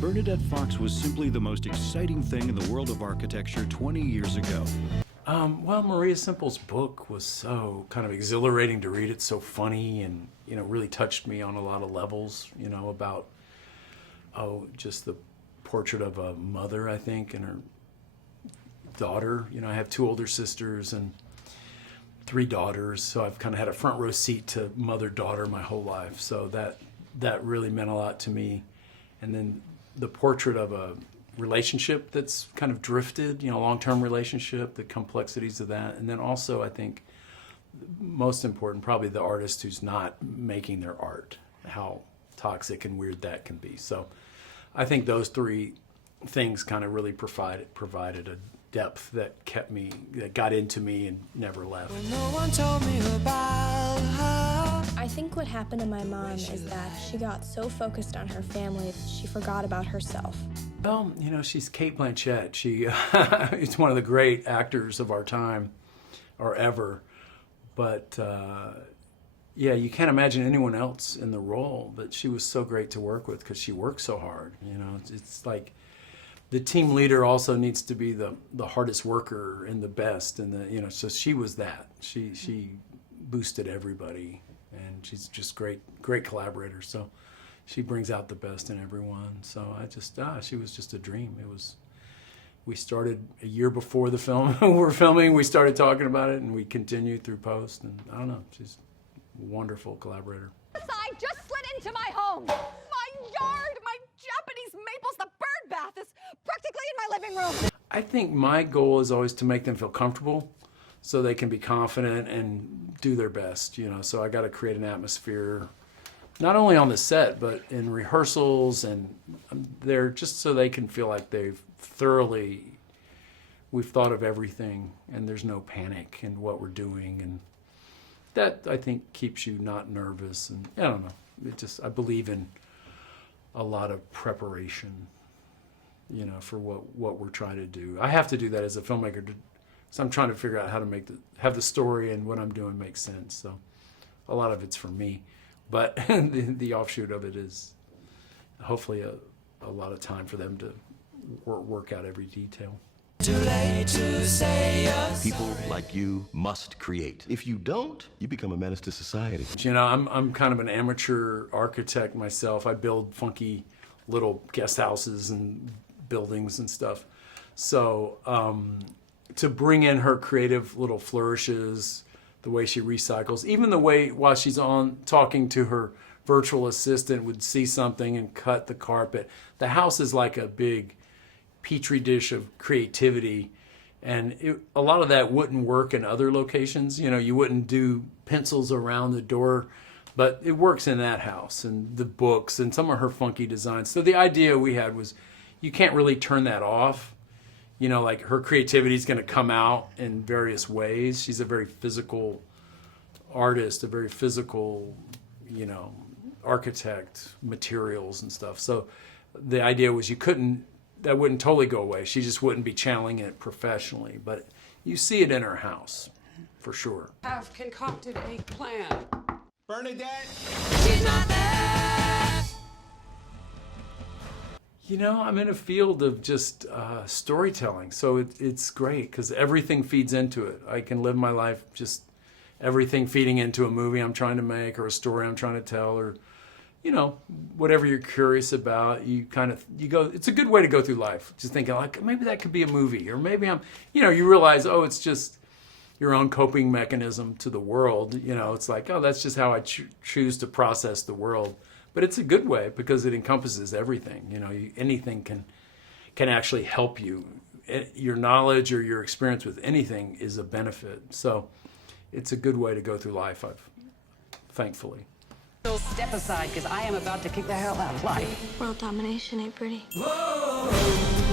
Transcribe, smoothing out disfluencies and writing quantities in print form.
Bernadette Fox was simply the most exciting thing in the world of architecture 20 years ago. Well, Maria Simple's book was so kind of exhilarating to read. It's so funny and, really touched me on a lot of levels, about, just the portrait of a mother, I think, and her daughter. I have 2 older sisters and 3 daughters, so I've kind of had a front row seat to mother-daughter my whole life. So that really meant a lot to me. And then the portrait of a relationship that's kind of drifted, long-term relationship, the complexities of that. And then also, I think, most important, probably the artist who's not making their art, how toxic and weird that can be. So I think those 3 things kind of really provided a depth that that got into me and never left. No one told me about her. I think what happened to my mom is that she got so focused on her family that she forgot about herself. Well, she's Cate Blanchett. She is one of the great actors of our time, or ever. But yeah, you can't imagine anyone else in the role. But she was so great to work with because she worked so hard. It's like the team leader also needs to be the hardest worker and the best, and so she was that. She boosted everybody, and she's just great collaborator. So she brings out the best in everyone. So she was just a dream. We started a year before the film we're filming. We started talking about it, and we continued through post. And I don't know, she's a wonderful collaborator. I just slid into my home. My yard, my Japanese maples, the bird bath is practically in my living room. I think my goal is always to make them feel comfortable so they can be confident and do their best, So I got to create an atmosphere, not only on the set, but in rehearsals, and they're just so they can feel like we've thought of everything and there's no panic in what we're doing. And that, I think, keeps you not nervous. And I don't know, I believe in a lot of preparation, for what we're trying to do. I have to do that as a filmmaker, so I'm trying to figure out how to have the story and what I'm doing make sense. So a lot of it's for me, but the offshoot of it is hopefully a lot of time for them to work out every detail. Too late to say you're sorry. People like you must create. If you don't, you become a menace to society. I'm kind of an amateur architect myself. I build funky little guest houses and buildings and stuff. So to bring in her creative little flourishes, the way she recycles, even the way while she's on talking to her virtual assistant would see something and cut the carpet. The house is like a big petri dish of creativity, and a lot of that wouldn't work in other locations. You wouldn't do pencils around the door, but it works in that house, and the books and some of her funky designs. So the idea we had was you can't really turn that off. Like her creativity is going to come out in various ways. She's a very physical artist, a very physical, architect, materials and stuff. So the idea was that wouldn't totally go away. She just wouldn't be channeling it professionally, but you see it in her house, for sure. Have concocted a plan. Bernadette, she's not there. I'm in a field of just storytelling, so it's great because everything feeds into it. I can live my life just everything feeding into a movie I'm trying to make or a story I'm trying to tell, or whatever you're curious about, you go, it's a good way to go through life. Just thinking like, maybe that could be a movie, or maybe you realize, it's just your own coping mechanism to the world. It's like, that's just how I choose to process the world. But it's a good way because it encompasses everything. Anything can actually help you. Your knowledge or your experience with anything is a benefit. So it's a good way to go through life, thankfully. Step aside, because I am about to kick the hell out of life. World domination ain't pretty. Whoa.